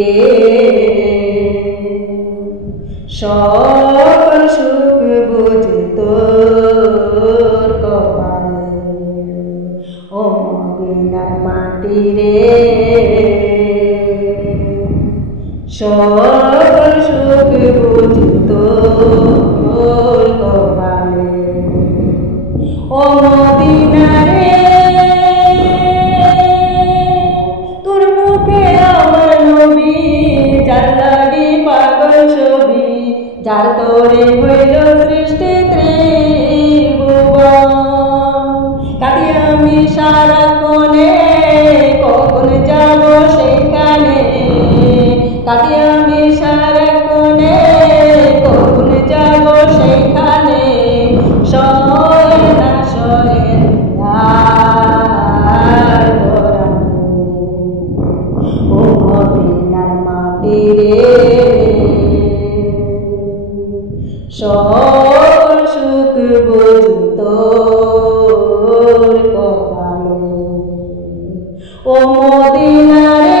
রে সকল সুখ বুঝ তোর কপালে ও মদিনার মাটি রে সকল সুখ বুঝ তোর কপালে ও মদিনা রে তোর মুখে আমার নবী যার লাগি পাগল ছবি যার তোরে হইল সৃষ্টি ত্রিভুবন কাটি আমি সারা কোণে কখন যাব সেখানে কাটি আমি সারা কোণে কখন যাব সেখানে সয় না আর ও মদিনার মাটি রে সকল সুখ বুঝ তোর কপালে ও মদিনা রে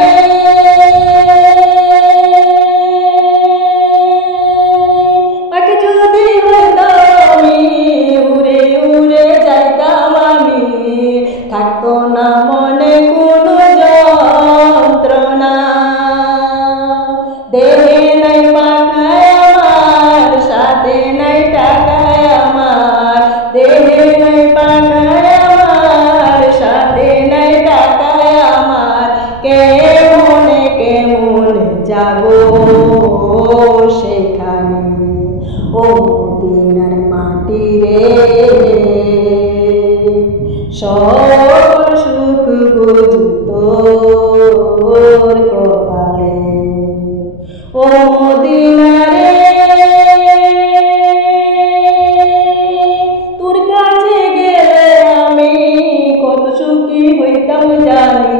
পাখি যদি হইতাম আমি উড়ে উড়ে যাইতাম আমি থাকতো না মনে কোনো যন্ত্রণা দেহে নাই পাখায় আমার সাথে নাই টাকায় আমার দেহে নাই পাখায় আমার সাথে নাই টাকায় আমার কেমনে যাব সেখানে ও মদিনার মাটি রে সকল সুখ বুঝ তোর কপালে ও মদিনা রে তোর কাছে গেলে আমি কত সুখী হইতাম জানি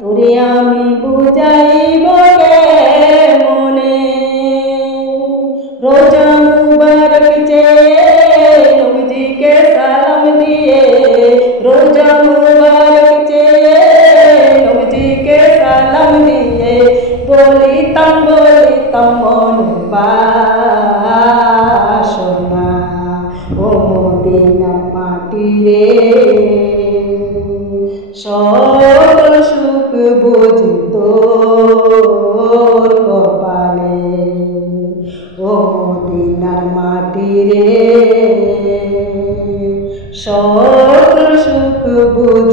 তোরে আমি বুঝাইব কেমনে রোজা মুবারক চেয়ে নবীজিকে সালাম দিয়ে রোজা মুবারক চেয়ে নবীজিকে সালাম দিয়ে বলিতাম মন বাসনা ও মদিনার মাটি রে সকল সুখ বুঝ তোর কপালে ও মদিনার মাটি রে সকল সুখ বুঝ